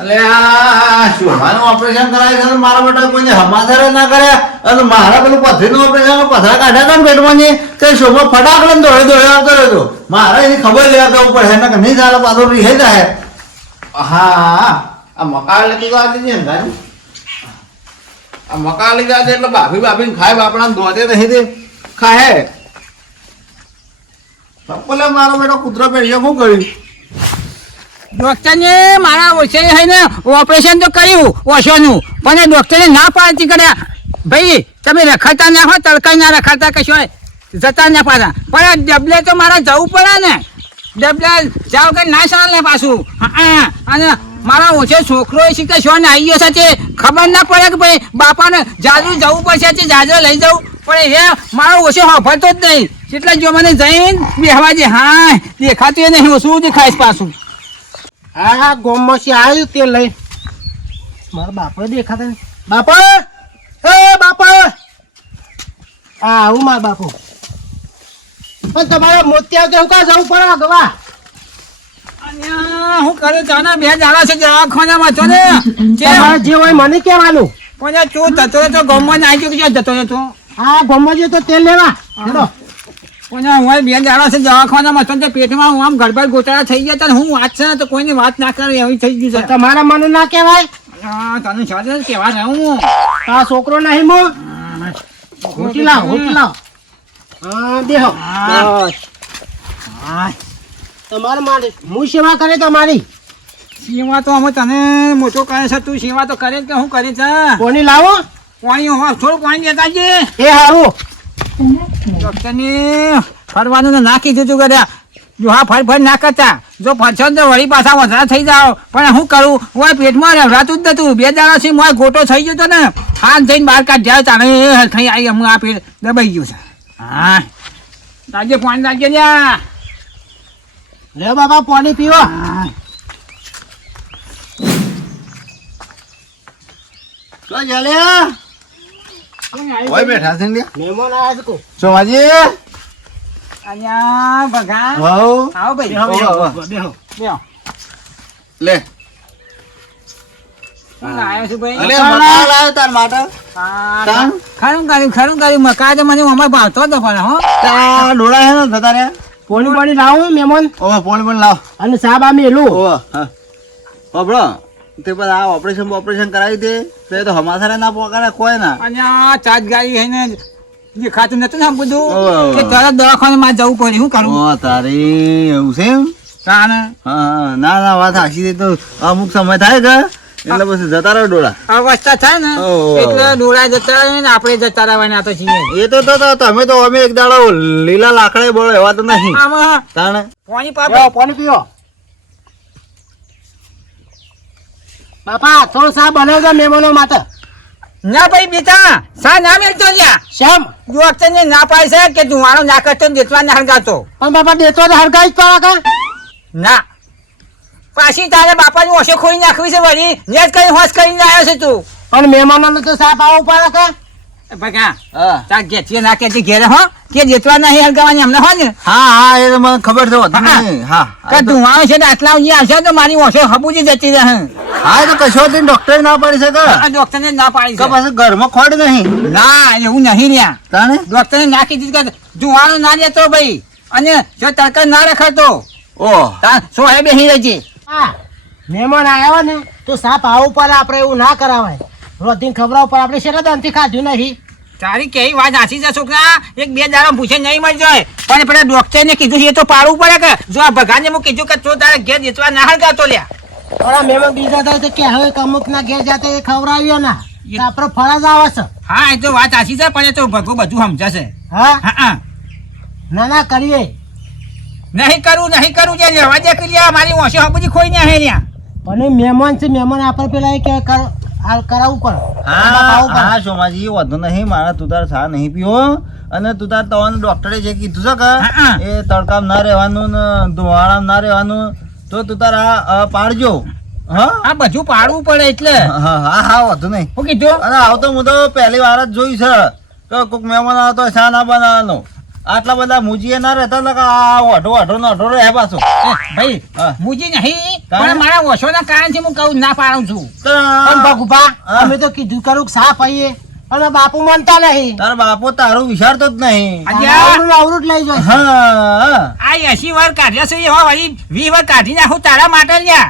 અલે આ શોભાનું ઓપરેશન કરાય છે? મારા બેટા કોઈને હમાસર ના કરે? અને મારા પેલું પથરીનું ઓપરેશન પથરા કાઢ્યા હતા ને પેટમાંથી તે શોભા ફટાકડે દોડે દોડે આવતો રહ્યો મારે એની ખબર લેવા જવું પડે એને નહીં ચાલે, પાછો રીહે જાય હા આ મકાન લગી વાત ને અંધારી. આ મકાન લીધા છે એટલે ભાભી ભાભી ખાય બાપડા દોડે નહીં તે ખાય. પેલા મારો બેટો કૂતરો પહેર્યો શું કર્યું? ડોક્ટરને મારા ઓછે થઈને ઓપરેશન તો કર્યું, ઓછોનું. પણ એ ડોક્ટરે ના પાડતી કર્યા. ભાઈ, તમે રખડતા ના હોય તડકાઈ ના રખડતા કશો જતા ના પાડા પણ ડબલે તો મારે જવું પડે ને. ડબલે જાવ કે ના ચાલે પાછું. હા અને મારા ઓછે છોકરો શીખે છો ને આવી ગયો છે તે ખબર ના પડે કે ભાઈ બાપાને જાજુ જવું પડશે તે જાજો લઈ જવું? પણ એ મારો ઓછો હોફરતો જ નહીં. એટલે જો મને જઈને બેહવા દે. હા, દેખાતું નહીં. ઓછું દેખાય પાછું? હા ગોમમાંથી આવ્યું તે લઈ. મારા બાપા દેખાતા બાપા હે બાપા આ આવું મારા બાપુ. પણ તમારે મોતિયા કેવું કા જવું પડે ગવા હું કરે? તાના બે દાડા છે દવાખાનામાં છો ને? જે હોય મને કહેવાનું. કોને તું જતો તો ગામમાં નાઈ ગયો જતો રહેતો હા ગોમમાં તો તેલ લેવા. હેડો કોને હું બે દાડા છે દવાખાનામાં છો પેટમાં હું આમ ગડબડ ગોટાળા થઈ ગયા હતા હું વાત છે તો કોઈની વાત ના કરે એવી થઈ ગયું છે. તમારા મન ના કહેવાય? તને કેવા રહું આ છોકરો નહીં મો? હોટી લાવ હોટી લાવ. હા દેહો. તમારે હું સેવા કરે તમારી? સેવા તો અમે તને મોટો કરે છે તું સેવા તો કરે કે હું કરી છે? કોની લાવો? હું થોડું પાણી દેતા છે એ હારું. ડોક્ટરની ફરવાનું નાખી દીધું કર્યા જો હા ફર ફર ના કરતા જો ફરશો તો વળી પાછા વધારે થઈ જાઓ. પણ શું કરું? હું પેટમાં રહેવાતું જ નતું. બે દાડાથી મોય ગોટો થઈ ગયો હતો ને હાથ જઈને બહાર કાઢ જાય તારે થઈ આવી હું આ પેટ દબાઈ ગયું છે. હા. લાગજે પાણી લાગજે લ્યા. લે બાબા પાણી પીવો હા. ઓય બેઠા છે ને મહેમાન આયા છે કોઈ. સોમાજી અહીંયા ભગા. વાવ. આવો ભાઈ. આવો બેહો, બેહો. લે. પણ હો. તા ડોળા હે ને થતા રે પાણી લાવું લાવો પોણી પણ લાવ. અને સાબ આમ એલું. તે પર આ ઓપરેશન ઓપરેશન કરાવી દે. તો એ તો હમાસારે ના પોકારે કોઈ ના. અને આ ચાર્જ ગાડી હે ને ખાતું નતું ને બધું. કે તરત દવાખાનામાં જવું પડે શું કરું? ઓ તારી એવું છે એમ? ના ના. વાત હાસી દે તો અમુક સમય થાય કે એટલે પછી જતા રહો ડોળા. અવસ્થા થાય ને એટલે ડોળા જતા રહે ને આપણે જતા રહેવાના તો છીએ. એ તો તો તો તમે તો અમે એક દાડો લીલા લાકડે બોલો એવા તો નહીં. પાણી પાણી પીવો બાપા થોડું સા બનાવજો મહેમાનો માટે. ના ભાઈ બેટા સા ના મેલતો લ્યા શ્યામ જો અક્ષરને ના પાય છે કે ધુવાળો ના કરતો ને દેતવા ના હરગાતો પણ બાપા દેતો તો હરગાઈ જ પાવા કા? ના. પાછી તારે બાપાની ઓછે ખોઈ નાખવી છે વળી. ને જ કઈ હોશ કરીને આવ્યો છે તું. પણ મહેમાનોને તો સાપ આવું પડે કા? ભગા હા. તાર ઘેર ના કે ઘેરે હો? કે જેતવા નહીં હળગાવાની અમને હો ને? હા હા એ તો મને ખબર છે હા. કે ધુવાળો છે આટલા ઊંચી આવશે તો મારી ઓછો હબુજી જતી રહે. હા તો કશો થી ડોક્ટર ના પાડી શકે? ડોક્ટર ને ના પાડી શકે. પાછું ઘરમાં ખોડ નહીં? ના એવું નહીં રહ્યા. ડોક્ટર ને નાખી દીધું કે ના લેતો ભાઈ અને જો તડકા ના રખાતો ઓહ તાર સોહે બેસી રહેજે. હા મહેમાન આવ્યા ને તો સાપ આવું પર આપણે એવું ના કરાવાય. રોધીને ખબર ઉપર આપણે શેના દંતી ખાધું નહીં? તારી કેવી વાત હાસી છે છોકરા? એક બે દાડા પૂછે નહીં મળી જાય પણ પેલા ડોક્ટર ને કીધું એ તો પાડવું પડે કે? જો આ ભગાને હું કીધું કે તું તારે ઘેર જીતવા ના હળગાતો લ્યા. થોડા મહેમાન બીજા થાય તો કે હવે અમુક ના ઘેર જાતે એ ખવડાવ્યો ના? આપણો ફરજ આવે છે. હા એ તો વાત હાસી છે પણ એ તો ભગો બધું સમજાશે. હા? હા હા. ના ના કરીએ. નહીં કરું નહીં કરું જે લેવા દે કરી મારી ઓછી હબુજી ખોઈ ને હે પણ મહેમાન છે મહેમાન આપણે પેલા એ કે કર- હાલ કરાવવું પડે હા હા સોમાજી વધુ નહીં મારા તું તાર નહીં પીવો. અને તું તાર તવાનું ડોક્ટરે જે કીધું છે કે. એ તડકામ ના રહેવાનું ને ધુવાળામાં ના રહેવાનું તો તું તાર આ પાડજો. હા? આ બધું પાડવું પડે એટલે. હા હા વધુ નહીં. હું કીધું? અને આવતો હું તો પહેલી વાર જ જોઈ છે કે કોઈક મહેમાન આવતો હોય ના બનાવવાનો. આટલા બધા મુજીએ ના રહેતા આ ઓઢો ઓઢો ને ઓઢો રહે પાછો. ભાઈ. મુજી નહીં. પણ મારા ઓછોના કારણથી હું કહું ના પાડું છું. પણ ભગુભા અમે તો કીધું કરું સાફ આવીએ અને બાપુ માનતા નહીં. તારા બાપુ તારું વિચારતો જ નહીં. આવરું લઈ જાય. હા આ એસી વાર કાઢ્યા છે એવા ભાઈ વી વાર કાઢી નાખું તારા માટે લ્યા.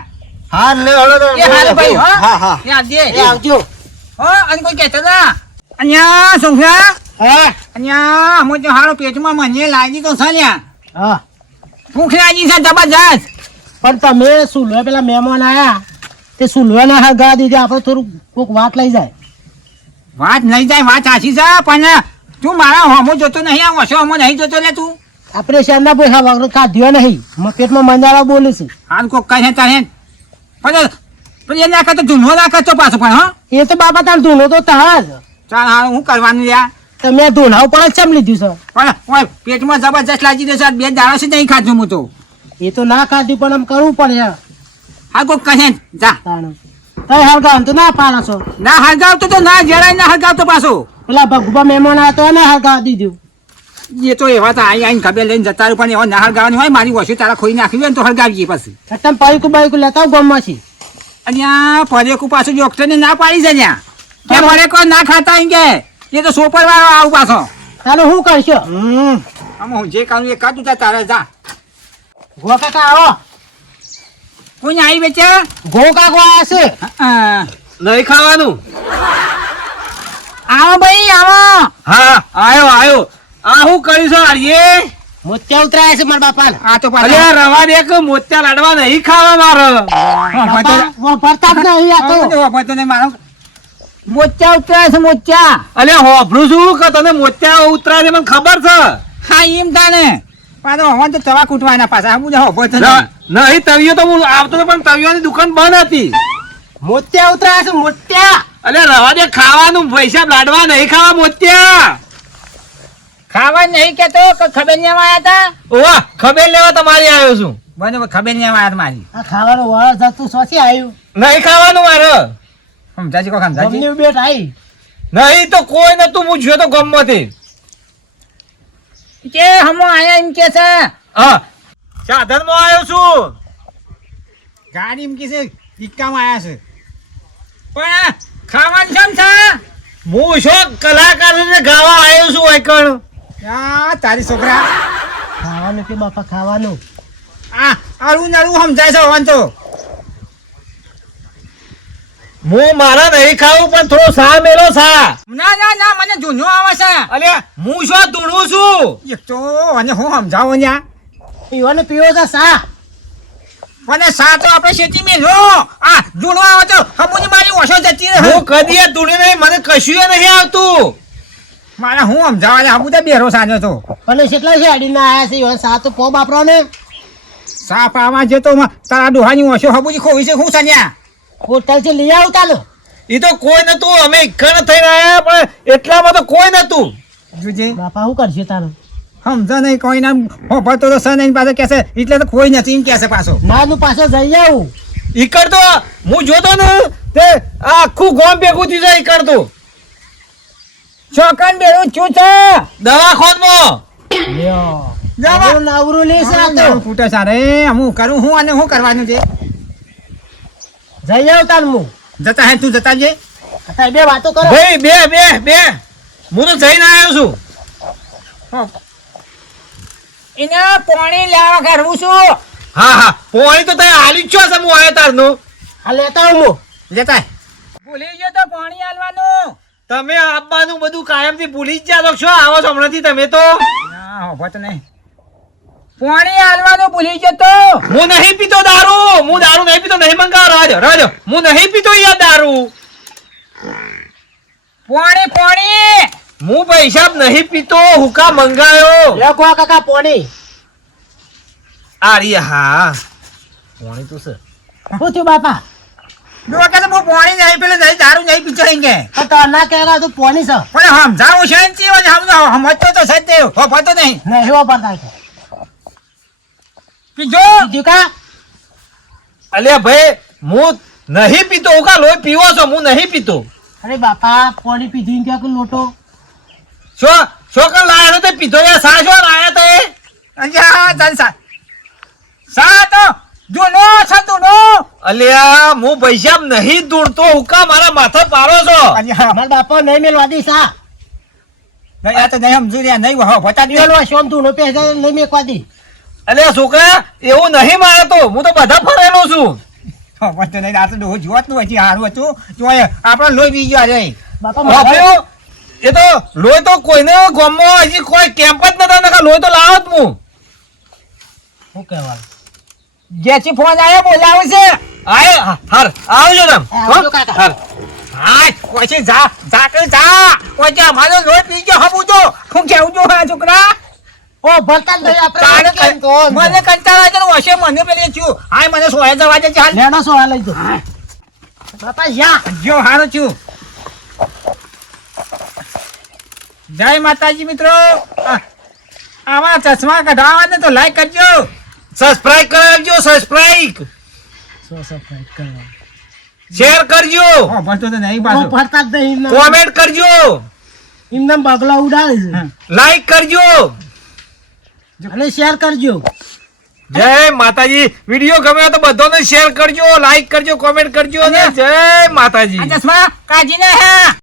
હા લે હળો તો. એ હારું ભાઈ હો. હા એ આવજે. એ આવજો. હો અને કોઈ કહેતા ના. અહીંયા સોંફ્યા હા. અહીંયા હું તો હારો પેટમાં મને લાગી તો છે લ્યા. હા. ભૂખ લાગી છે જબરજસ્ત. પણ તમે સુલવા પેલા મહેમાન આયા. તે સુલવાના હા ગા દીધી? આપણે થોડુંક કોક વાત લઈ જાય. વાત નહીં જાય વાત સાચી છે પણ તું મારા હોમો જોતો નહીં આ ઓછો હોમો નહીં જોતો લે તું. આપણે શેરના પૈસા વગર કાઢ્યો નહીં? મ- પેટમાં મંજારા બોલું છું. હાલ કોક કહે તારે. પણ પણ એ નાખે તો ધૂનો ના કરતો પાછો પણ હા. એ તો બાપા તાર ધૂનો તો તાર જ. ચાલ હા હું કરવાનું લ્યા. તમે ધૂના ઉપર જ ચમ લીધું પણ ઓય પેટમાં જબરજસ્ત લાગી દેશે બે દાડો છે નહીં ખાધું હું તો. છે એ તો ના ખાધું પણ આમ કરવું પડે હાલ કોક કહે જા. તાણ. તઈ હળગાવ તો ના પાડો છો. ના હરગાવતો તો ના જરાય ના હરગાવતો પાછો. પેલા ભગુભા મહેમાન આવતો તો હળગાવ દીધું. એ તો એવા તો આઈ આઈને ખબર લઈને જતા પણ એવા ના હરગાવાની હોય મારી વસ્તુ તારા ખોઈ નાખી હોય ને તો હળગાવીએ પછી. તમે પાઈકું બાઈકું લેતા આવો ગામમાં છે અને આ પરેકુ પાછું ડોક્ટરને ના પાડી છે ત્યાં. કે હા. પરેકો ના ખાતા કે એ તો સોપર વાળો આવું પાછો. તારે શું કરશો? હમ. આમાં હું જે કરું એ કાઢું તારે જા. ગો કાકા આવો. કોઈ આવી બેચા ગો કાકો આવ્યા છે. નહીં ખાવાનું. આવો ભાઈ આવો. હા આયો આયો. આ હું કરીશું આર્યે. મોત્યા ઉતરાયા છે મારા બાપા આ તો પાછો. અલ્યા રવા દે કે મોત્યા લાડવા નહીં ખાવા મારો. બાપા વાપરતા જ નહીં આ તો. વાપરતો નહીં મારો. મોચા ઉતરાય છે મોચા અલ્યા હોભરું છું કે તને મોત્યા ઉતરાય છે મને ખબર છે. હા એમ તાને પાછો હવાન તો તવા કૂટવાના પાછા. હું હોભો તો ન- નહીં તવિયો તો હું આવતો હતો પણ તવિયોની દુકાન બંધ હતી. મોત્યા ઉતરાયા છે મોત્યા? અલ્યા રવા દે ખાવાનું પૈસા લાડવા નહીં ખાવા મોત્યા. ખાવા નહીં કેતો કે ખબર આવ્યા હતા ઓવા ખબર લેવા તમારી આવ્યો છું. બરાબર ખબર નહીં આવ્યા મારી. આ ખાવાનું વળ જતું સોથી આવ્યું. નહીં ખાવાનું મારે. સમજાજી કો સમજાજી? બેટ આવી નહીં તો કોઈ નતું હું જોયો તો ગમમાંથી. કે હમો આયા એમ કે છે? હા. સાધનમાં આવ્યો છું. ગાડી એમ કે છે ઇક્કામાં આયા છે. પણ આ ખાવાનું કેમ છે? હું છો કલાકાર ને ગાવા આવ્યો છું એકણ આ તારી છોકરા. ખાવાનું કે બાપા ખાવાનું? આ અરું નરું સમજાય છે તો હું મારા નહીં ખાવું પણ થોડો સા મેલો સા ના ના ના મને જૂનો આવે છે. અલ્યા હું શું ધૂણું છું. એક તો અને હું સમજાવો ન્યા પીવાનું પીવો છે સા મને સા તો આપણે શેતી મેલો આ ધૂણો આવે તો હમુની મારી ઓછો જતી રહે. હું કદી ધૂણ્યું નહીં મને કશું નહીં આવતું. મારે હું સમજાવવા ને હમુ તો બેરો સાજો તો. અને કેટલા છે અડીને આવ્યા છે? સા તો પો બાપરો ને સા પાવા જતો માં તારા ડોહાની ઓછો હબુજી ખોવી છે હું સાન્યા હોટલથી લઈ આવતા લો એ તો કોઈ નતું અમે ઇક્કણ થઈને આવ્યા પણ એટલામાં તો કોઈ નતું. જોજે. બાપા શું કરશે તારું? સમજો નહીં કોઈ નામ હોભળતો તો સર નહીં પાછો કહેશે એટલે તો કોઈ નથી એમ કહેશે પાછો. મારું પાછો જઈ આવું. ઈકડ તો હું જોતો ને તે આખું ગોમ ભેગું થઈ જાય ઈકડ તો છોકન બેરું છું છે? દવાખાનમાં. લ્યો. જવા. નવરું નવરું લેશે આ તો. ફૂટે સારે હું કરું હું અને હું કરવાનું છે? જઈ આવ તાર હું જતા હે તું જતા જે બે વાતો કરો. ભાઈ બે બે બે. હું તો જઈને આવ્યો છું. એને પાણી લેવા કરવું છું. હા હા. પોણી તો તને હાલી છો છે હું આવ્યો તારનું. આ લેતા હું. જતા ભૂલી ગયો તો પાણી આલવાનું. તમે આપવાનું બધું કાયમથી ભૂલી જ જાતો છો. આવો છો હમણાંથી તમે તો. ના હોભત નહીં. પાણી આલવાનું ભૂલી જતો તો. હું નહીં પીતો દારૂ. હું દારૂ નહીં પીતો નહીં મંગાવો. રાજ રાજ. હું નહીં પીતો યાર દારૂ. પાણી પાણી. હું પૈસા નહીં પીતો હુકા મંગાયો? લખો કો કાકા પાણી. આરી હા. પાણી તો છે. થયું બાપા? જો કે હું પાણી નહીં પેલે નહીં દારૂ નહીં પીતો કે તો ના કહેવા તું પોણી છે. પણ સમજાવું છે ને જીવન સમજો સમજતો તો સત્ય હોભળતો નહીં. નહીં વાપરતા પીજો કા? અલ્યા ભાઈ હું નહીં પીતો હુકા લોહી પીવો છો? હું નહીં પીતો. અરે બાપા પોણી પીધી ક્યાંક લોટો? શો શો કર લાયો તે પીધો યાર? સા શો લાયા તે? અજા તન સા. સા તો જૂનો છે જૂનો અલ્યા હું પૈસા નહીં દૂરતો હુકા મારા માથે પારો છો? હા, મારા બાપા નહીં મેલવા દી સા. નહીં, આ તો નહીં સમજુ રહ્યા નહીં હો શોમ તું નો પૈસા નહીં મેકવા દી. અલ્યા છોકરા એવું નહીં મારે તો. હું તો બધા ફરેલો છું. તો નહીં આ તો ડોહો નું હજી હારું હતું જોઈએ આપણે લોહી પી ગયા રે. બાપા એ તો લોહી તો કોઈને ગામમાં હજી કોઈ કેમ્પ જ નતા નકા લોહી તો લાવો જ હું. શું કહેવાનું જેથી ફોન આવ્યો બોલાવું છે. આય. હાર. આવજો તમ. હાર. હા પછી જા. જા કે જા. પછી અમારો લોહી પી ગયો હમું તો હું કેવું છું હા છોકરા ઓ ભરતા જ નહીં તારે આપણે કઈ- મને કંટાળા છે ને વશે મને પેલી છું હાય મને સોય જવા દે ચાલ લેણો સો આ લઈ જો. બાપા યા. જો હારું છું જય માતાજી મિત્રો. આવા ચશ્મા કઢાવવા ને તો લાઈક કરજો. સબસ્ક્રાઇબ કરજો સબસ્ક્રાઇબ સબસ્ક્રાઇબ કરવા. શેર કરજો. હા ભરતો તો નહીં પાછો. ભરતા જ નહીં કોમેન્ટ કરજો. એમને બગલા ઉડાડે લાઈક કરજો. અને શેર કરજો. જય માતાજી. વીડિયો ગમે તો બધાને શેર કરજો લાઈક કરજો કોમેન્ટ કરજો અને જય માતાજી. ચશ્મા કાઢીને હે.